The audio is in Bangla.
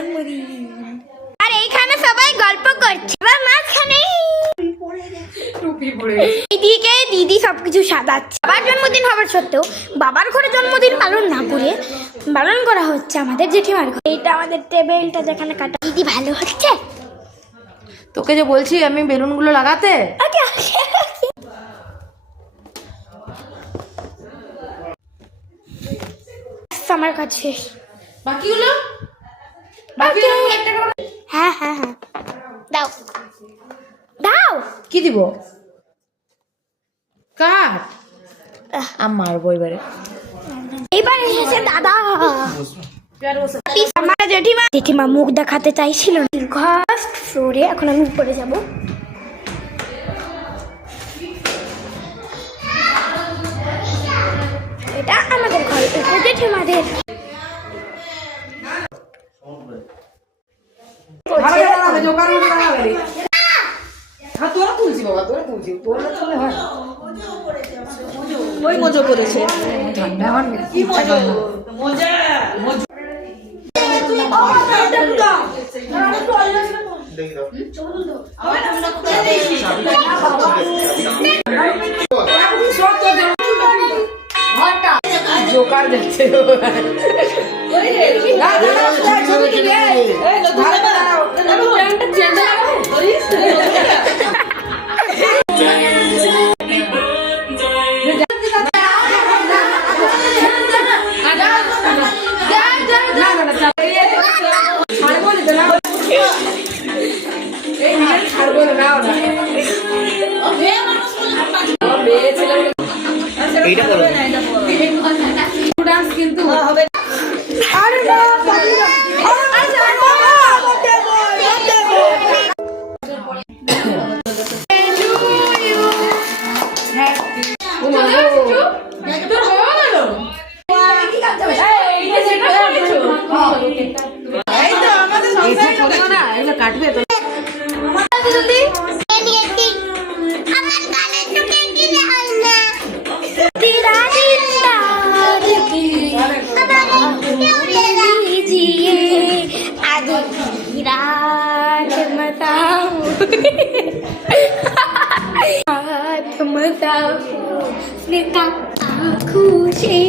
জন্মদিন। আর এইখানে সবাই গল্প করছে, মাঝখানে টুপি পরে এইদিকে দিদি সবকিছু সাজাচ্ছে। বাবার জন্মদিন হবার সত্ত্বেও বাবার ঘরে জন্মদিন পালন না করে পালন করা হচ্ছে আমাদের জেঠিমার ঘরে। এইটা আমাদের টেবিলটা যেখানে কাটা। দিদি ভালো হচ্ছে? তোকে যে বলছি আমি বেলুনগুলো লাগাতে। আমার কাজ শেষ। বাকিগুলো হ্যাঁ হ্যাঁ হ্যাঁ, দাও দাও। কি দিব? কাট। আমার বইবারে এইবার এসেছে দাদা। আমার জেঠিমা মুখ দেখাতে চাইছিল ফার্স্ট ফ্লোরে। এখন আমি উপরে যাব। এটা আমাদের ঘর, এটা জেঠিমাদের। তোরা তুলছি বাবা, তোরা তুলছি, তোরা তুললে হয়। ওই মজা করেছে। কি মজা? জোকার দেখছে। কিন্তু হবে কাটবে তো। खुशी